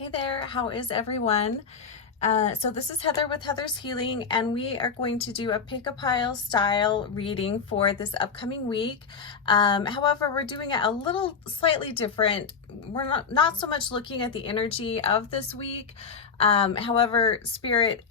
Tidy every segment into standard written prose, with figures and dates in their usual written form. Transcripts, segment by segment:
Hey there, how is everyone? So this is Heather with Heather's Healing, and we are going to do a pick-a-pile style reading for this upcoming week. However, we're doing it a little slightly different. We're not so much looking at the energy of this week. However, Spirit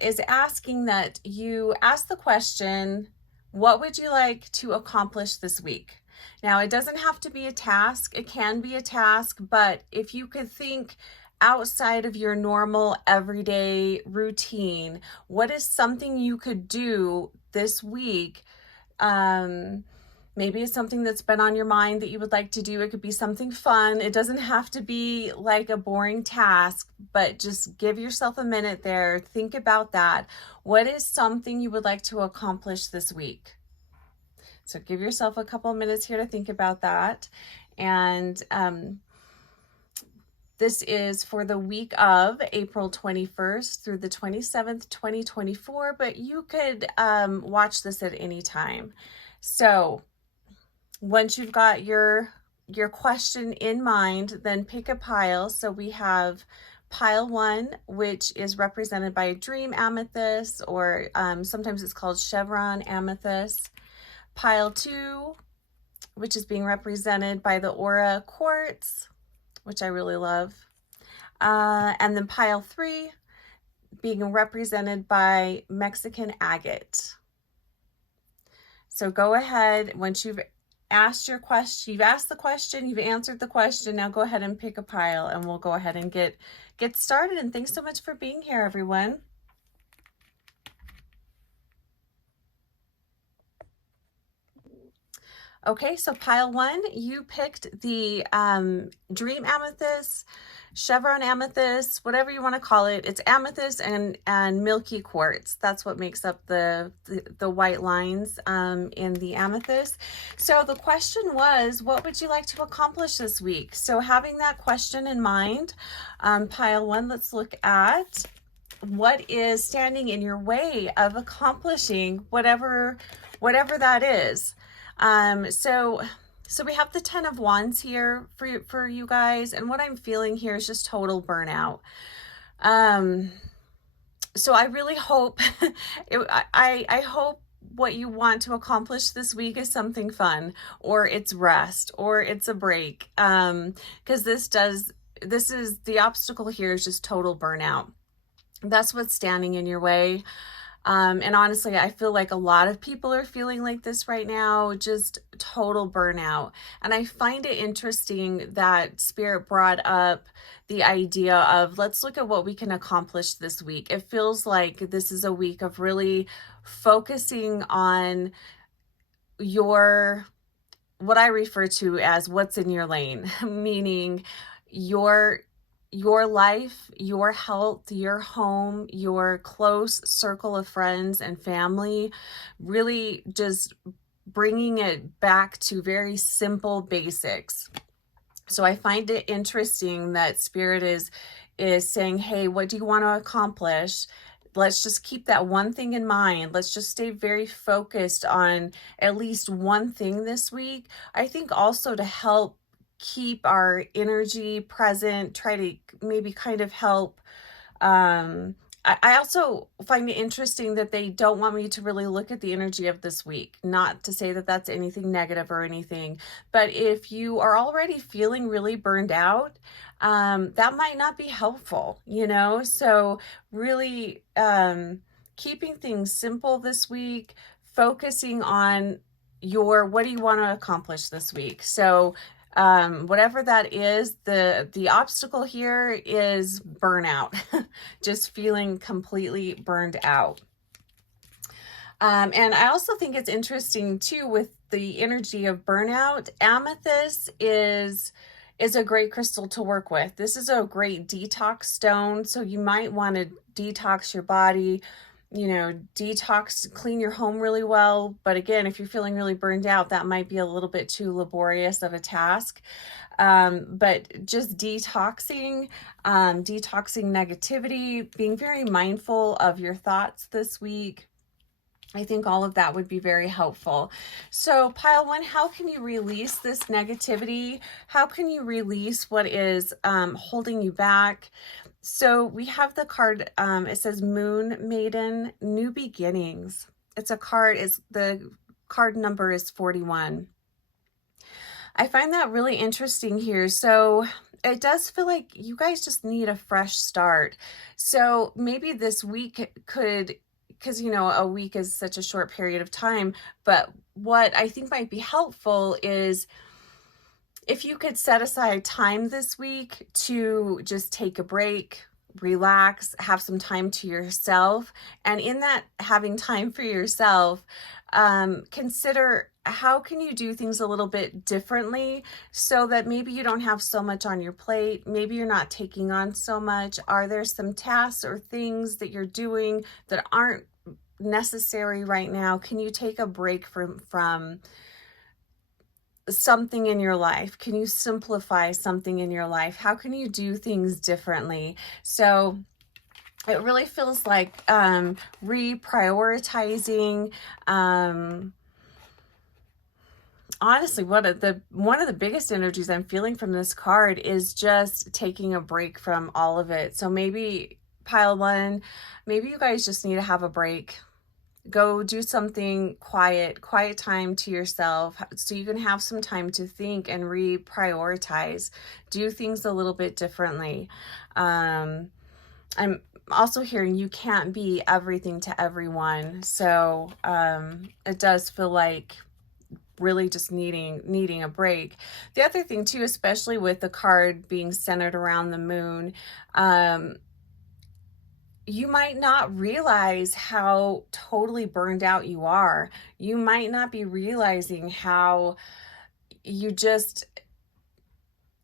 is asking that you ask the question, what would you like to accomplish this week? Now, it doesn't have to be a task. It can be a task, but if you could think outside of your normal everyday routine, what is something you could do this week? Maybe it's something that's been on your mind that you would like to do. It could be something fun. It doesn't have to be like a boring task, but just give yourself a minute there. Think about that. What is something you would like to accomplish this week? So give yourself a couple of minutes here to think about that. And this is for the week of April 21st through the 27th, 2024, but you could watch this at any time. So once you've got your question in mind, then pick a pile. So we have pile 1, which is represented by a dream amethyst, or sometimes it's called chevron amethyst. Pile 2, which is being represented by the aura quartz, which I really love. And then pile 3 being represented by Mexican agate. So go ahead, once you've asked your question, you've asked the question, you've answered the question, now go ahead and pick a pile and we'll go ahead and get started. And thanks so much for being here, everyone. Okay, so pile 1, you picked the dream amethyst, chevron amethyst, whatever you want to call it. It's amethyst and milky quartz. That's what makes up the white lines in the amethyst. So the question was, what would you like to accomplish this week? So having that question in mind, pile 1, let's look at what is standing in your way of accomplishing whatever that is. So we have the 10 of Wands here for you guys, and what I'm feeling here is just total burnout. So I really hope, I hope what you want to accomplish this week is something fun, or it's rest, or it's a break. Because this is the obstacle here is just total burnout. That's what's standing in your way. And honestly, I feel like a lot of people are feeling like this right now, just total burnout. And I find it interesting that Spirit brought up the idea of, let's look at what we can accomplish this week. It feels like this is a week of really focusing on what I refer to as what's in your lane, meaning your life, your health, your home, your close circle of friends and family, really just bringing it back to very simple basics. So I find it interesting that Spirit is saying, hey, what do you want to accomplish? Let's just keep that one thing in mind. Let's just stay very focused on at least one thing this week. I think also to help keep our energy present, try to maybe kind of help. I also find it interesting that they don't want me to really look at the energy of this week. Not to say that that's anything negative or anything, but if you are already feeling really burned out, that might not be helpful, you know? So really keeping things simple this week, focusing on what do you want to accomplish this week? So whatever that is, the obstacle here is burnout, just feeling completely burned out. And I also think it's interesting too, with the energy of burnout, amethyst is a great crystal to work with. This is a great detox stone. So you might want to detox your body, clean your home really well. But again, if you're feeling really burned out, that might be a little bit too laborious of a task. But just detoxing negativity, being very mindful of your thoughts this week. I think all of that would be very helpful. So pile one, how can you release this negativity? How can you release what is holding you back? So we have the card, it says Moon Maiden, New Beginnings. It's a card, the card number is 41. I find that really interesting here. So it does feel like you guys just need a fresh start. So maybe this week could, because a week is such a short period of time, but what I think might be helpful is if you could set aside time this week to just take a break, relax, have some time to yourself. And in that having time for yourself, consider how can you do things a little bit differently so that maybe you don't have so much on your plate. Maybe you're not taking on so much. Are there some tasks or things that you're doing that aren't necessary right now? Can you take a break from something in your life? Can you simplify something in your life? How can you do things differently? So it really feels like reprioritizing. Honestly, one of the biggest energies I'm feeling from this card is just taking a break from all of it. So maybe pile one, maybe you guys just need to have a break. Go do something quiet time to yourself so you can have some time to think and reprioritize, do things a little bit differently. I'm also hearing you can't be everything to everyone. So it does feel like really just needing a break. The other thing too, especially with the card being centered around the moon, you might not realize how totally burned out you are. You might not be realizing how you just,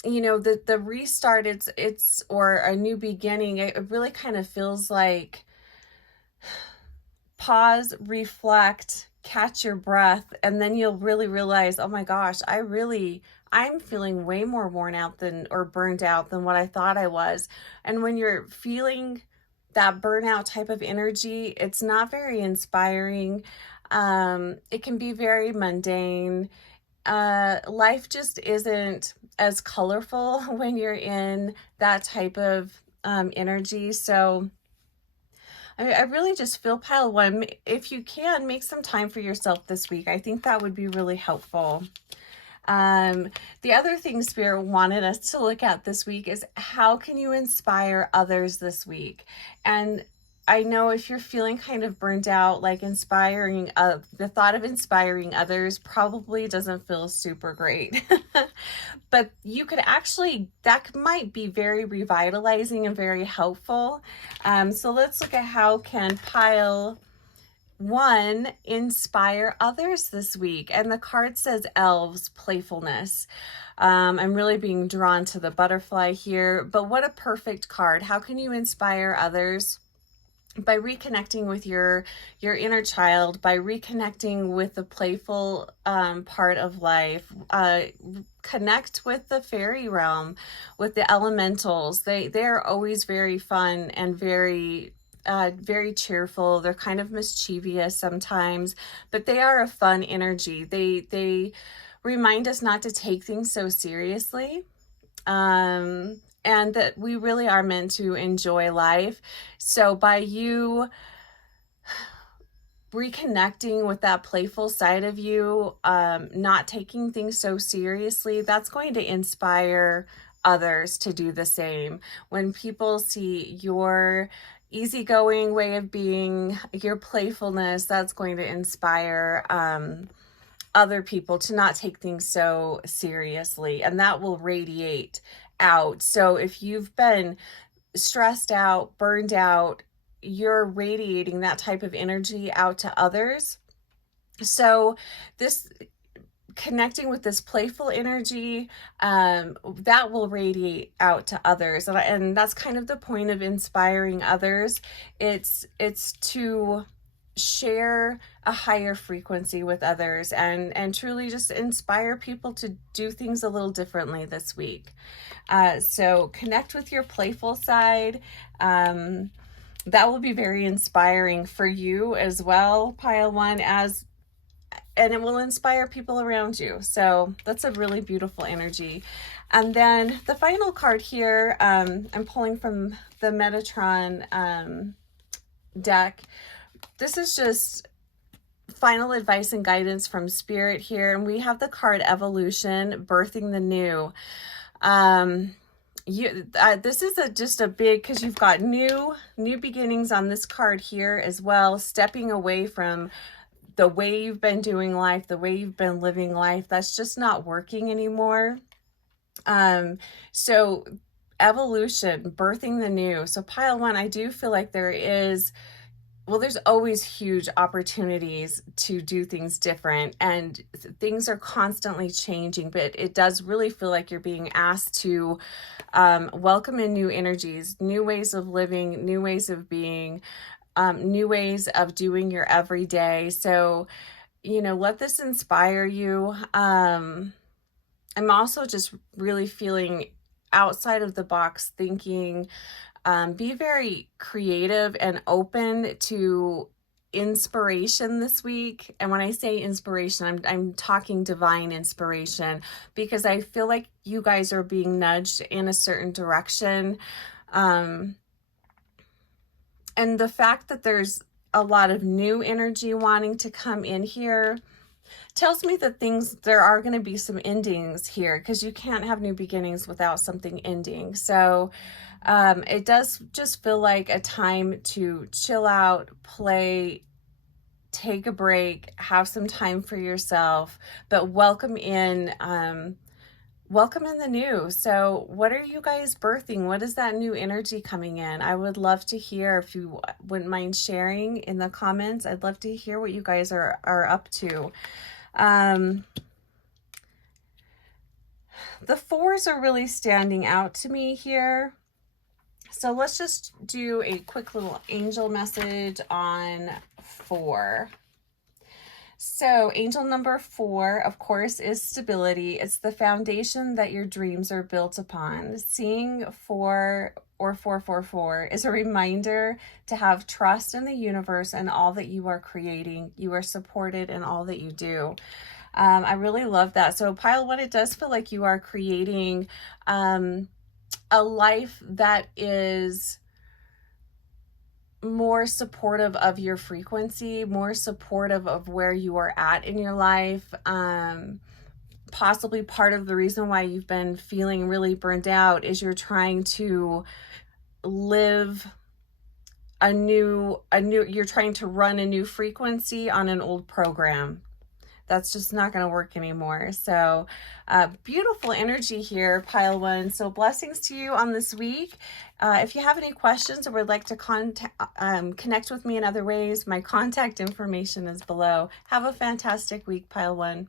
the restart, it's or a new beginning. It really kind of feels like pause, reflect, catch your breath, and then you'll really realize, oh my gosh, I'm feeling way more worn out or burned out than what I thought I was. And when you're feeling that burnout type of energy, it's not very inspiring. It can be very mundane. Life just isn't as colorful when you're in that type of energy. So I really just feel pile one. If you can, make some time for yourself this week. I think that would be really helpful. The other thing Spirit wanted us to look at this week is how can you inspire others this week? And I know if you're feeling kind of burnt out, like the thought of inspiring others probably doesn't feel super great. But you could that might be very revitalizing and very helpful. So let's look at how can pile one inspire others this week. And the card says elves, playfulness. I'm really being drawn to the butterfly here, but what a perfect card. How can you inspire others? By reconnecting with your inner child, by reconnecting with the playful part of life. Connect with the fairy realm, with the elementals. They're always very fun and very cheerful. They're kind of mischievous sometimes, but they are a fun energy. They remind us not to take things so seriously. And that we really are meant to enjoy life. So by you reconnecting with that playful side of you, not taking things so seriously, that's going to inspire others to do the same. When people see your easygoing way of being, your playfulness, that's going to inspire other people to not take things so seriously, and that will radiate out. So if you've been stressed out, burned out, you're radiating that type of energy out to others. So this connecting with this playful energy, that will radiate out to others. And that's kind of the point of inspiring others. It's to share a higher frequency with others and truly just inspire people to do things a little differently this week. So connect with your playful side. that will be very inspiring for you as well, pile one, and it will inspire people around you. So that's a really beautiful energy. And then the final card here, I'm pulling from the Metatron deck. This is just final advice and guidance from Spirit here. And we have the card Evolution, Birthing the New. This is just a big, because you've got new beginnings on this card here as well, stepping away from the way you've been doing life, the way you've been living life. That's just not working anymore. So evolution, birthing the new. So pile one, I do feel like there's always huge opportunities to do things different, and things are constantly changing, but it does really feel like you're being asked to welcome in new energies, new ways of living, new ways of being, new ways of doing your everyday. So, let this inspire you. I'm also just really feeling outside of the box thinking. Be very creative and open to inspiration this week. And when I say inspiration, I'm talking divine inspiration, because I feel like you guys are being nudged in a certain direction. And the fact that there's a lot of new energy wanting to come in here tells me that there are going to be some endings here, because you can't have new beginnings without something ending. So it does just feel like a time to chill out, play, take a break, have some time for yourself, but welcome in the new. So what are you guys birthing? What is that new energy coming in? I would love to hear, if you wouldn't mind sharing in the comments. I'd love to hear what you guys are up to. The fours are really standing out to me here. So let's just do a quick little angel message on 4. So angel number 4, of course, is stability. It's the foundation that your dreams are built upon. Seeing 4 or 444 is a reminder to have trust in the universe and all that you are creating. You are supported in all that you do. I really love that. So pile one, it does feel like you are creating a life that is more supportive of your frequency, more supportive of where you are at in your life. Possibly part of the reason why you've been feeling really burned out is you're trying to live you're trying to run a new frequency on an old program. That's just not going to work anymore. So beautiful energy here, pile one. So blessings to you on this week. If you have any questions or would like to connect with me in other ways, my contact information is below. Have a fantastic week, pile one.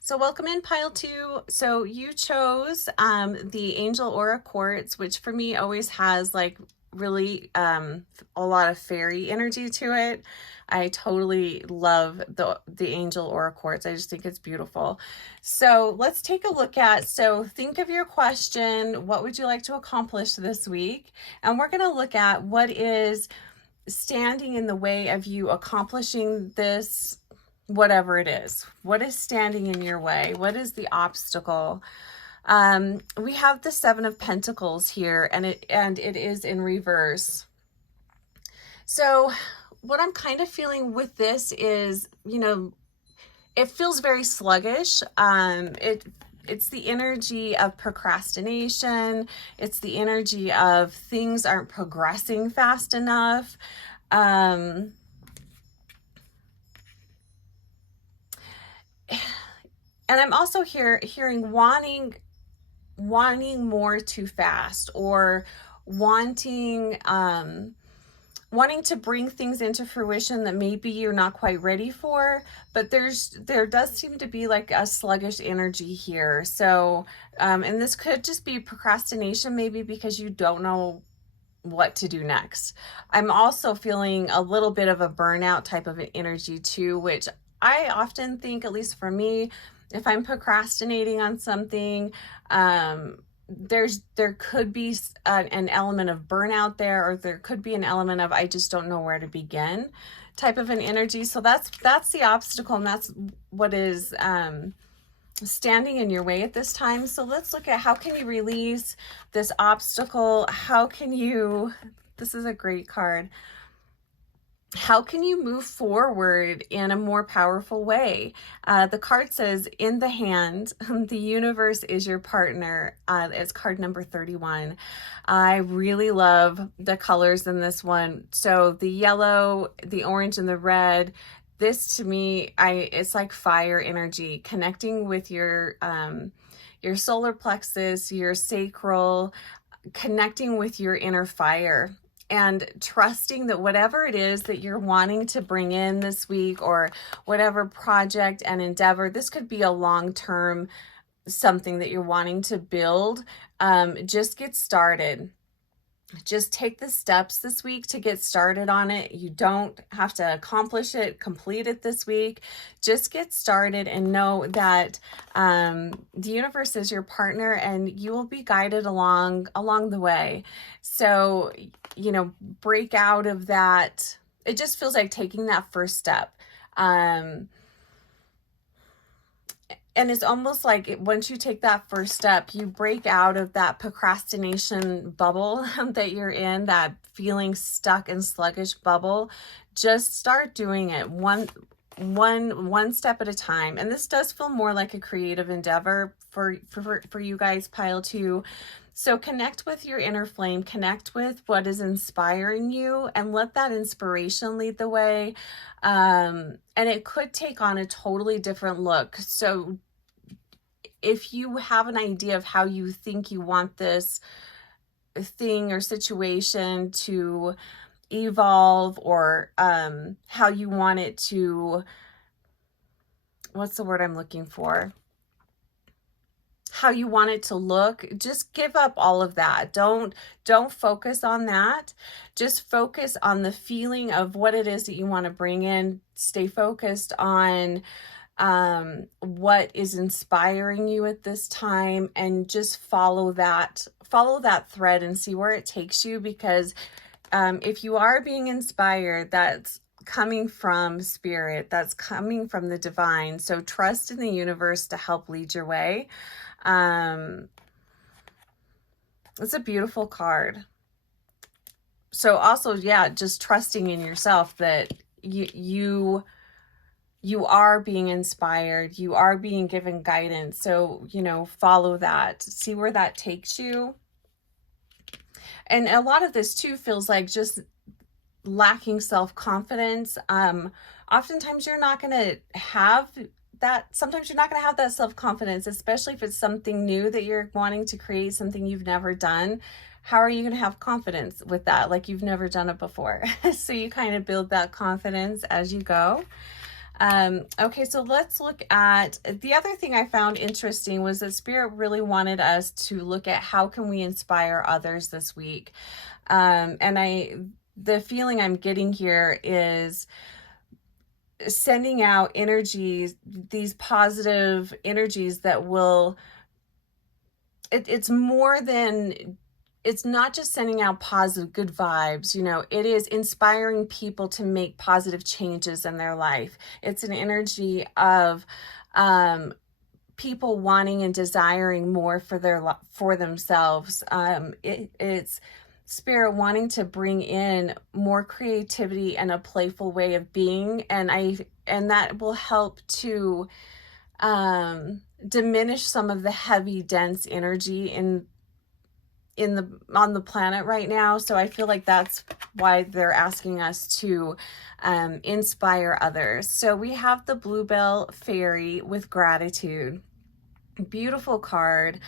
So welcome in, pile two. So you chose the Angel Aura Quartz, which for me always has like really a lot of fairy energy to it. I totally love the Angel Aura Quartz. I just think it's beautiful. So let's take a look at, so think of your question, what would you like to accomplish this week? And we're going to look at what is standing in the way of you accomplishing this, whatever it is. What is standing in your way? What is the obstacle? We have the 7 of Pentacles here, and it is in reverse. So what I'm kind of feeling with this is, it feels very sluggish. It's the energy of procrastination. It's the energy of things aren't progressing fast enough. And I'm also hearing wanting more too fast, or wanting to bring things into fruition that maybe you're not quite ready for, but there does seem to be like a sluggish energy here. So and this could just be procrastination, maybe because you don't know what to do next. I'm also feeling a little bit of a burnout type of an energy too, which I often think, at least for me, if I'm procrastinating on something, there could be an element of burnout there, or there could be an element of I just don't know where to begin type of an energy. So that's the obstacle, and that's what is standing in your way at this time. So let's look at how can you release this obstacle. How can you, this is a great card, how can you move forward in a more powerful way? The card says, in the hand, the universe is your partner. It's card number 31. I really love the colors in this one. So the yellow, the orange, and the red, this to me, it's like fire energy, connecting with your solar plexus, your sacral, connecting with your inner fire, and trusting that whatever it is that you're wanting to bring in this week, or whatever project and endeavor, this could be a long-term something that you're wanting to build, just get started. Just take the steps this week to get started on it. You don't have to accomplish it, complete it this week. Just get started and know that the universe is your partner, and you will be guided along the way. So, you know, break out of that. It just feels like taking that first step. And it's almost like once you take that first step, you break out of that procrastination bubble that you're in, that feeling stuck and sluggish bubble. Just start doing it one step at a time. And this does feel more like a creative endeavor for you guys, pile 2. So connect with your inner flame, connect with what is inspiring you, and let that inspiration lead the way. And it could take on a totally different look. So if you have an idea of how you think you want this thing or situation to evolve, or how you want it to, what's the word I'm looking for? How you want it to look, just give up all of that. Don't focus on that. Just focus on the feeling of what it is that you want to bring in. Stay focused on what is inspiring you at this time, and just follow that thread and see where it takes you. Because if you are being inspired, that's coming from spirit, that's coming from the divine. So trust in the universe to help lead your way. It's a beautiful card. So also, yeah, just trusting in yourself that you are being inspired, you are being given guidance. So, you know, follow that, see where that takes you. And a lot of this too feels like just lacking self-confidence. Oftentimes you're not going to have that. Sometimes you're not going to have that self-confidence, especially if it's something new that you're wanting to create, something you've never done. How are you going to have confidence with that? Like you've never done it before. So you kind of build that confidence as you go. Okay, so let's look at the other thing I found interesting was that Spirit really wanted us to look at how can we inspire others this week. And the feeling I'm getting here is sending out energies, these positive energies that will, it's more than, it's not just sending out positive, good vibes, you know, it is inspiring people to make positive changes in their life. It's an energy of people wanting and desiring more for themselves. It's Spirit wanting to bring in more creativity and a playful way of being, and that will help to diminish some of the heavy, dense energy on the planet right now. So I feel like that's why they're asking us to inspire others. So we have the Bluebell Fairy with gratitude. Beautiful card.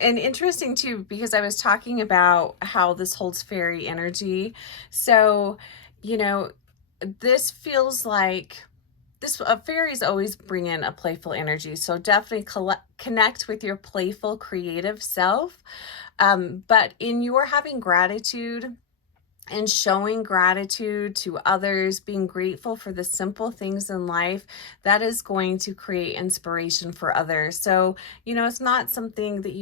And interesting too, because I was talking about how this holds fairy energy. So, you know, this feels like fairies always bring in a playful energy. So definitely connect with your playful, creative self. But in your having gratitude, and showing gratitude to others, being grateful for the simple things in life, that is going to create inspiration for others. So, it's not something that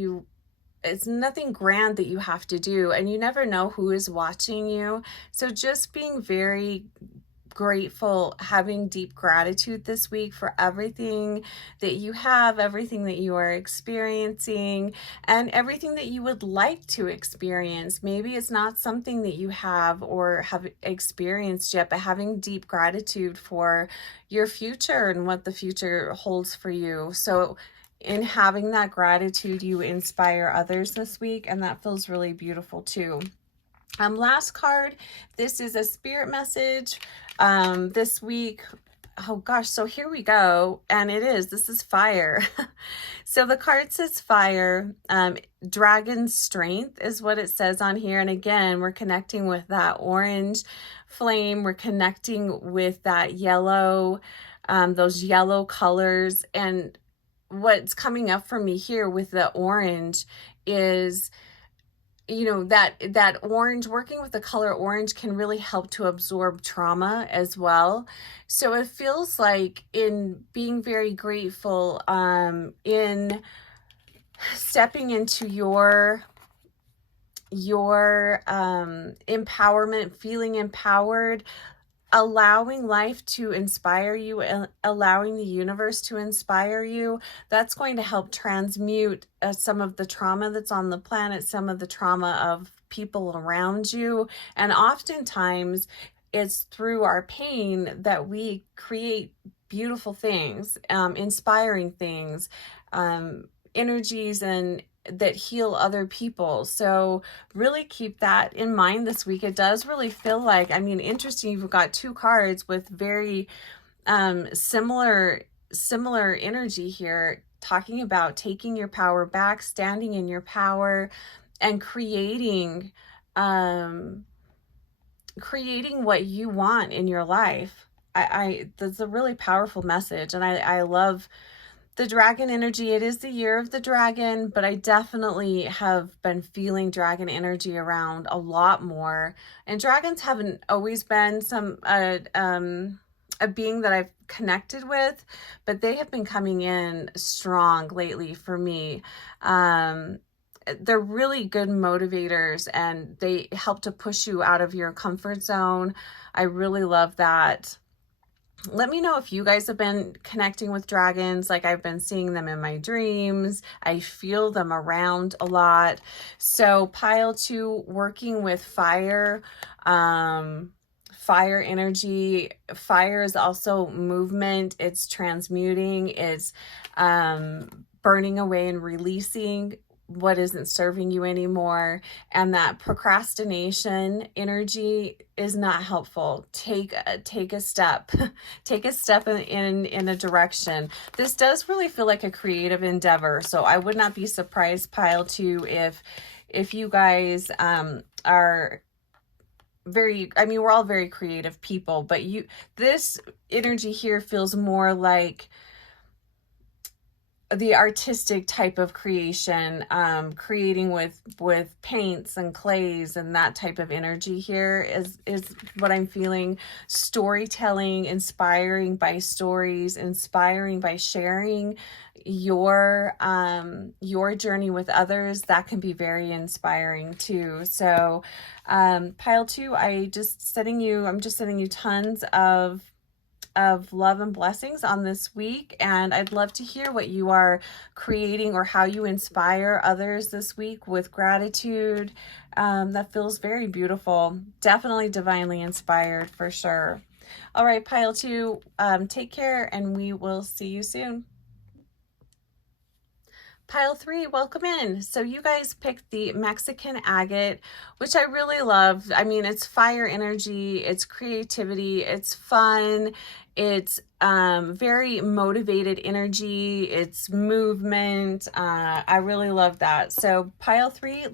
it's nothing grand that you have to do, and you never know who is watching you. So just being very grateful, having deep gratitude this week for everything that you have, everything that you are experiencing, and everything that you would like to experience. Maybe it's not something that you have or have experienced yet, but having deep gratitude for your future and what the future holds for you. So in having that gratitude, you inspire others this week, and that feels really beautiful too. Last card, this is a spirit message this week. Oh gosh, so here we go. And this is fire. So the card says fire. Dragon strength is what it says on here. And again, we're connecting with that orange flame. We're connecting with that yellow, those yellow colors. And what's coming up for me here with the orange is, that orange, working with the color orange can really help to absorb trauma as well. So it feels like in being very grateful, in stepping into your empowerment, feeling empowered, allowing life to inspire you, allowing the universe to inspire you, that's going to help transmute some of the trauma that's on the planet, some of the trauma of people around you. And oftentimes it's through our pain that we create beautiful things, inspiring things, energies, and that heal other people. So really keep that in mind this week. It does really feel like, interesting, you've got two cards with very similar energy here, talking about taking your power back, standing in your power, and creating what you want in your life. That's a really powerful message, and I love the dragon energy. It is the year of the dragon, but I definitely have been feeling dragon energy around a lot more. And dragons haven't always been a being that I've connected with, but they have been coming in strong lately for me. They're really good motivators, and they help to push you out of your comfort zone. I really love that. Let me know if you guys have been connecting with dragons. Like, I've been seeing them in my dreams. I feel them around a lot. So pile 2, working with fire, fire energy. Fire is also movement. It's transmuting. It's burning away and releasing what isn't serving you anymore. And that procrastination energy is not helpful. Take a step, take a step in a direction. This does really feel like a creative endeavor. So I would not be surprised, pile 2, if you guys are very, we're all very creative people, but this energy here feels more like the artistic type of creation, creating with paints and clays, and that type of energy here is what I'm feeling. Storytelling, inspiring by stories, inspiring by sharing your journey with others. That can be very inspiring too. So pile 2, I'm just sending you tons of love and blessings on this week, and I'd love to hear what you are creating or how you inspire others this week with gratitude. That feels very beautiful. Definitely divinely inspired for sure. All right, pile 2, take care, and we will see you soon. Pile 3, welcome in. So you guys picked the Mexican agate, which I really love. It's fire energy, it's creativity, it's fun, it's very motivated energy, it's movement. I really love that. So pile 3,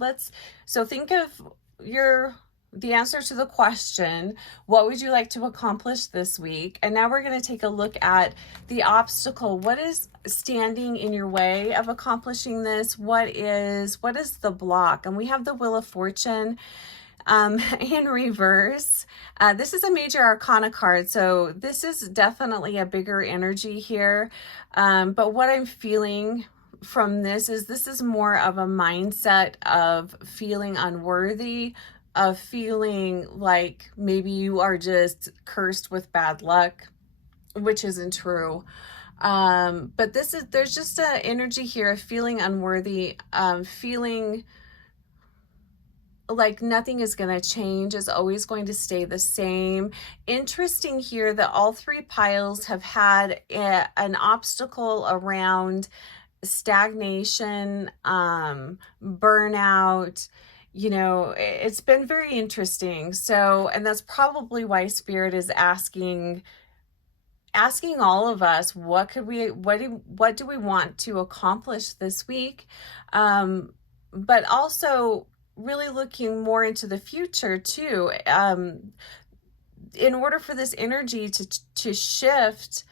so think of the answer to the question, what would you like to accomplish this week? And now we're going to take a look at the obstacle. What is standing in your way of accomplishing this? What is the block? And we have the Wheel of Fortune. In reverse, this is a major arcana card, so this is definitely a bigger energy here. But what I'm feeling from this is more of a mindset of feeling unworthy, of feeling like maybe you are just cursed with bad luck, which isn't true. But there's just an energy here of feeling unworthy, feeling like nothing is going to change, is always going to stay the same. Interesting here that all three piles have had an obstacle around stagnation, burnout. You know, it's been very interesting. So, and that's probably why Spirit is asking all of us, what do we want to accomplish this week? But also really looking more into the future too. In order for this energy to shift,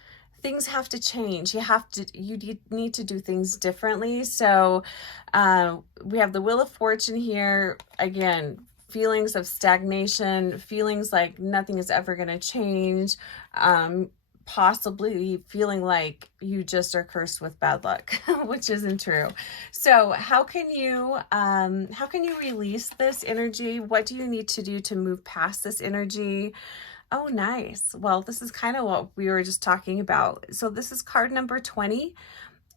things have to change. You need to do things differently. So we have the Wheel of Fortune here. Again, feelings of stagnation, feelings like nothing is ever going to change. Possibly feeling like you just are cursed with bad luck, which isn't true. So how can you release this energy? What do you need to do to move past this energy? Oh, nice. Well, this is kind of what we were just talking about. So this is card number 20,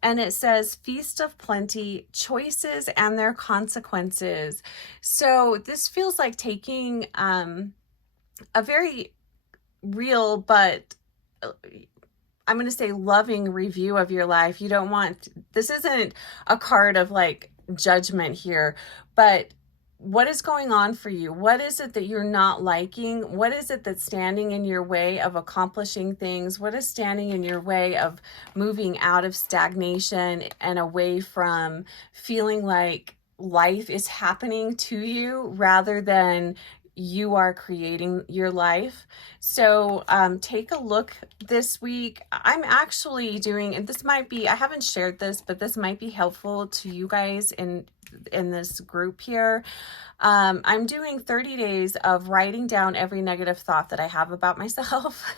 and it says Feast of Plenty, Choices and Their Consequences. So this feels like taking a very real, but I'm going to say loving review of your life. You don't want, this isn't a card of like judgment here, but what is going on for you? What is it that you're not liking? What is it that's standing in your way of accomplishing things? What is standing in your way of moving out of stagnation and away from feeling like life is happening to you rather than you are creating your life? So take a look this week. I'm actually doing, and this might be, I haven't shared this, but this might be helpful to you guys in this group here. I'm doing 30 days of writing down every negative thought that I have about myself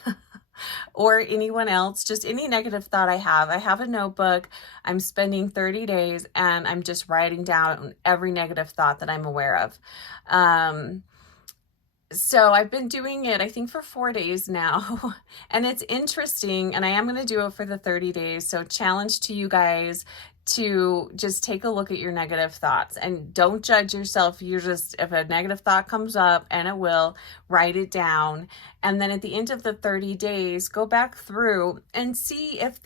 or anyone else, just any negative thought I have. I have a notebook. I'm spending 30 days and I'm just writing down every negative thought that I'm aware of. So I've been doing it, I think, for 4 days now, and it's interesting, and I am going to do it for the 30 days. So challenge to you guys to just take a look at your negative thoughts and don't judge yourself. If a negative thought comes up, and it will, write it down. And then at the end of the 30 days, go back through and see if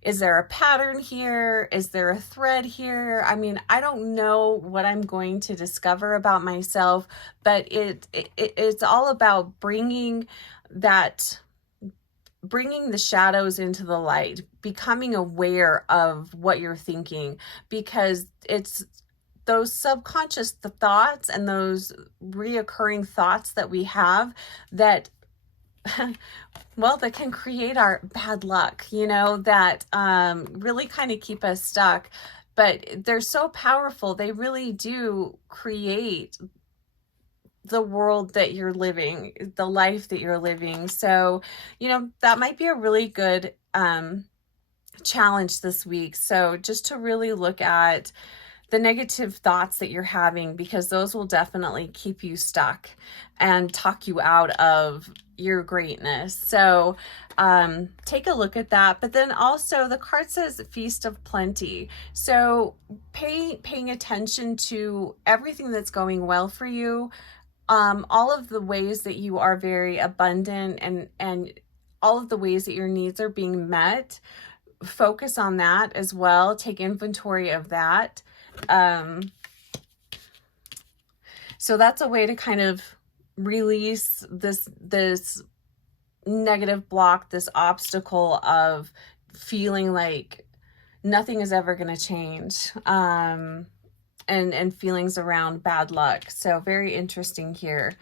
is there a pattern here? Is there a thread here? I mean, I don't know what I'm going to discover about myself, but it's all about bringing the shadows into the light, becoming aware of what you're thinking, because it's those subconscious thoughts and those reoccurring thoughts that we have that well, that can create our bad luck, that really kind of keep us stuck. But they're so powerful. They really do create the world that you're living, the life that you're living. So, that might be a really good challenge this week. So just to really look at the negative thoughts that you're having, because those will definitely keep you stuck and talk you out of your greatness. So take a look at that. But then also the card says Feast of Plenty. So paying attention to everything that's going well for you, all of the ways that you are very abundant, and all of the ways that your needs are being met. Focus on that as well. Take inventory of that. So that's a way to kind of release this negative block, this obstacle of feeling like nothing is ever going to change, and feelings around bad luck. So very interesting here.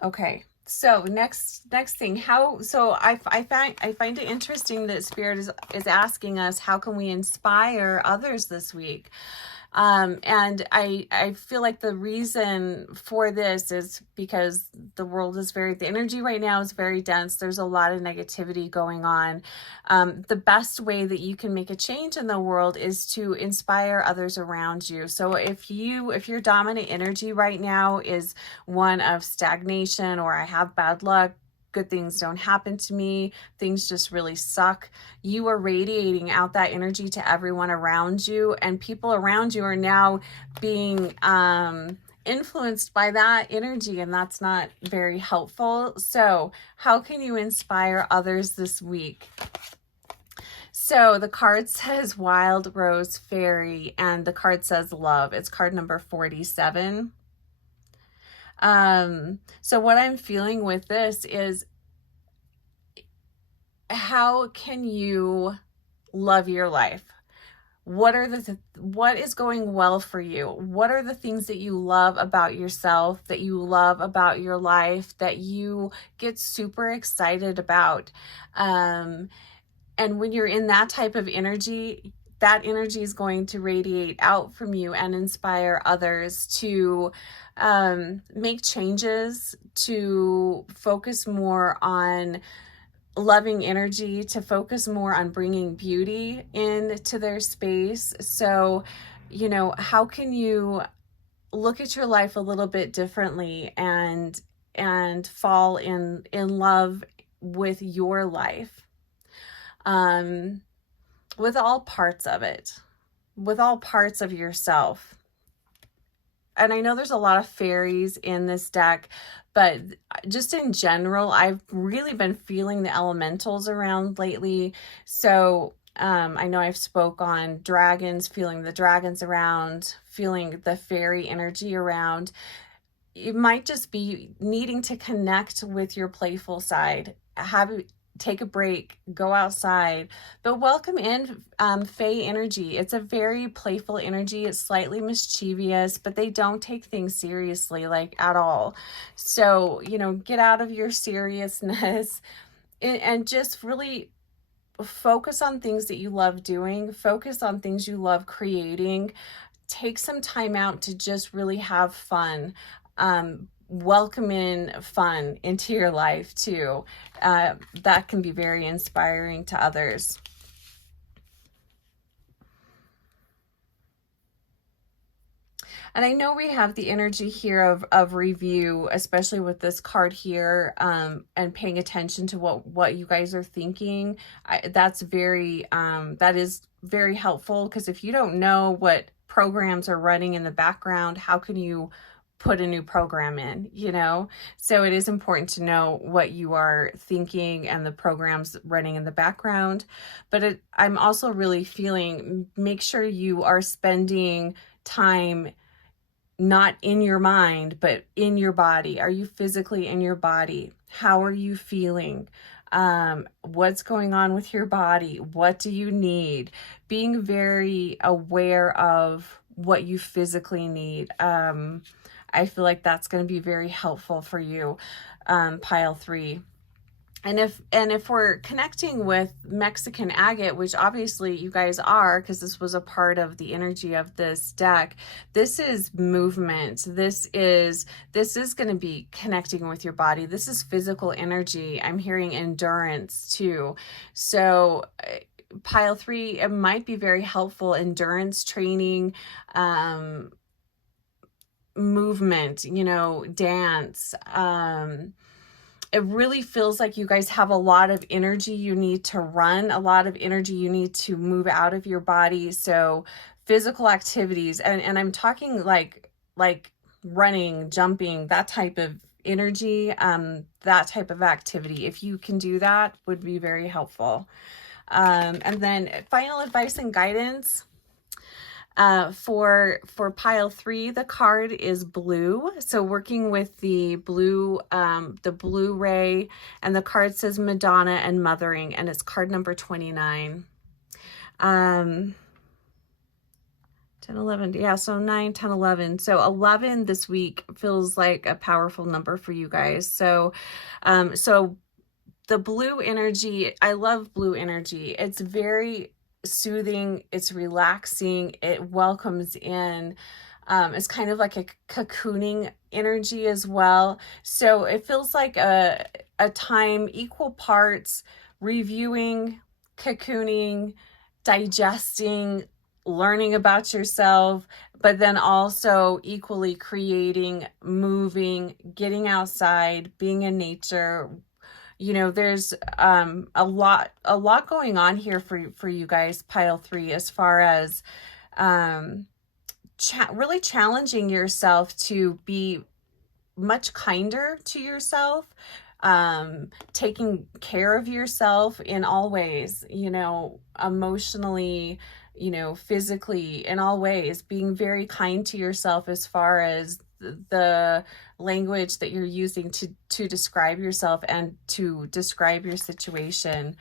Okay, So next thing, I find it interesting that Spirit is asking us, how can we inspire others this week? And I feel like the reason for this is because the energy right now is very dense. There's a lot of negativity going on. The best way that you can make a change in the world is to inspire others around you. So if your dominant energy right now is one of stagnation, or I have bad luck, good things don't happen to me, things just really suck, you are radiating out that energy to everyone around you, and people around you are now being influenced by that energy, and that's not very helpful. So how can you inspire others this week? So the card says Wild Rose Fairy, and the card says love. It's card number 47. So what I'm feeling with this is, how can you love your life? What is going well for you? What are the things that you love about yourself, that you love about your life, that you get super excited about? And when you're in that type of energy, that energy is going to radiate out from you and inspire others to make changes, to focus more on loving energy, to focus more on bringing beauty into their space. So, how can you look at your life a little bit differently and fall in love with your life, with all parts of it, with all parts of yourself. And I know there's a lot of fairies in this deck, but just in general, I've really been feeling the elementals around lately. So I know I've spoke on dragons, feeling the dragons around, feeling the fairy energy around. You might just be needing to connect with your playful side, take a break, go outside, but welcome in Fae energy. It's a very playful energy. It's slightly mischievous, but they don't take things seriously, like, at all. So, get out of your seriousness and just really focus on things that you love doing, focus on things you love creating. Take some time out to just really have fun. Welcome in fun into your life too. That can be very inspiring to others. And I know we have the energy here of review, especially with this card here, and paying attention to what you guys are thinking. That is very helpful, because if you don't know what programs are running in the background, how can you put a new program in, So it is important to know what you are thinking and the programs running in the background. But I'm also really feeling, make sure you are spending time not in your mind, but in your body. Are you physically in your body? How are you feeling? What's going on with your body? What do you need? Being very aware of what you physically need. I feel like that's going to be very helpful for you, pile 3. And if we're connecting with Mexican agate, which obviously you guys are, because this was a part of the energy of this deck, this is movement. This is going to be connecting with your body. This is physical energy. I'm hearing endurance too. So pile 3, it might be very helpful. Endurance training, movement, dance. It really feels like you guys have a lot of energy you need to run, a lot of energy you need to move out of your body. So physical activities, and I'm talking like running, jumping, that type of energy, that type of activity. If you can do that, would be very helpful. And then final advice and guidance. For pile 3, the card is blue. So working with the blue ray, and the card says Madonna and Mothering, and it's card number 29. 10, 11. Yeah, so 9, 10, 11. So 11 this week feels like a powerful number for you guys. So, so the blue energy, I love blue energy. It's very soothing. It's relaxing. It welcomes in. It's kind of like a cocooning energy as well. So it feels like a time equal parts reviewing, cocooning, digesting, learning about yourself, but then also equally creating, moving, getting outside, being in nature. You know, there's a lot going on here for you guys, pile 3, as far as really challenging yourself to be much kinder to yourself, taking care of yourself in all ways, you know, emotionally, you know, physically, in all ways, being very kind to yourself as far as the language that you're using to describe yourself and to describe your situation.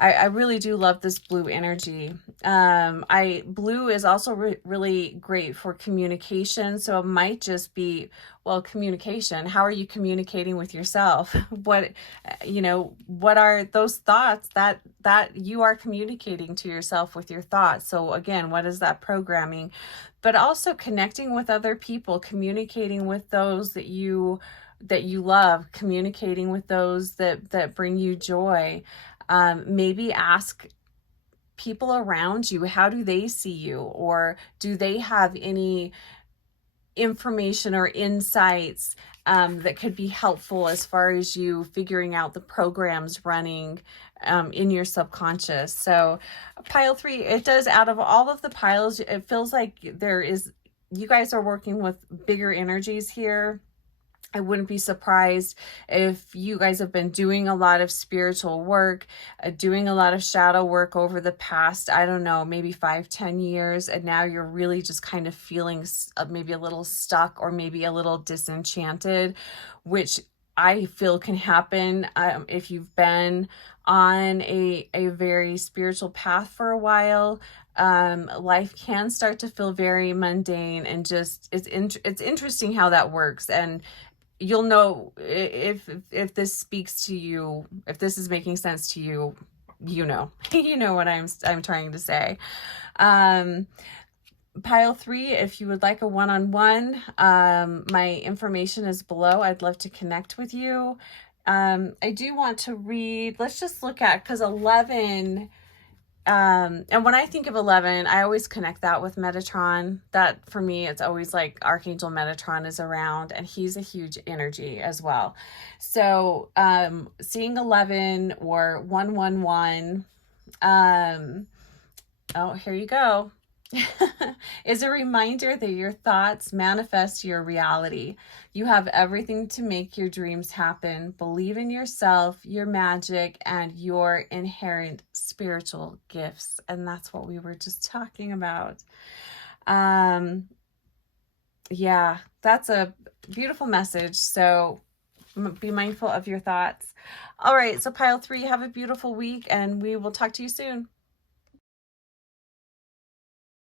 I really do love this blue energy. Blue is also really great for communication. So it might just be, well, communication. How are you communicating with yourself? What, you know, what are those thoughts that you are communicating to yourself with your thoughts? So again, what is that programming? But also connecting with other people, communicating with those that you love, communicating with those that bring you joy. Maybe ask people around you, how do they see you? Or do they have any information or insights that could be helpful as far as you figuring out the programs running in your subconscious? So pile 3, it does, out of all of the piles, it feels like you guys are working with bigger energies here. I wouldn't be surprised if you guys have been doing a lot of spiritual work, doing a lot of shadow work over the past, I don't know, maybe 5-10 years. And now you're really just kind of feeling maybe a little stuck or maybe a little disenchanted, which I feel can happen if you've been on a very spiritual path for a while. Life can start to feel very mundane, and just it's interesting how that works. And you'll know if this speaks to you, if this is making sense to you, you know, you know what I'm trying to say. Pile 3, if you would like a one-on-one, my information is below. I'd love to connect with you. I do want to read, let's just look at, because 11, and when I think of 11, I always connect that with Metatron. That for me, it's always like Archangel Metatron is around, and he's a huge energy as well. So seeing 11 or 111, oh, here you go, is a reminder that your thoughts manifest your reality. You have everything to make your dreams happen. Believe in yourself, your magic, and your inherent spiritual gifts. And that's what we were just talking about. Yeah, that's a beautiful message. So be mindful of your thoughts. All right, so pile 3, have a beautiful week, and we will talk to you soon.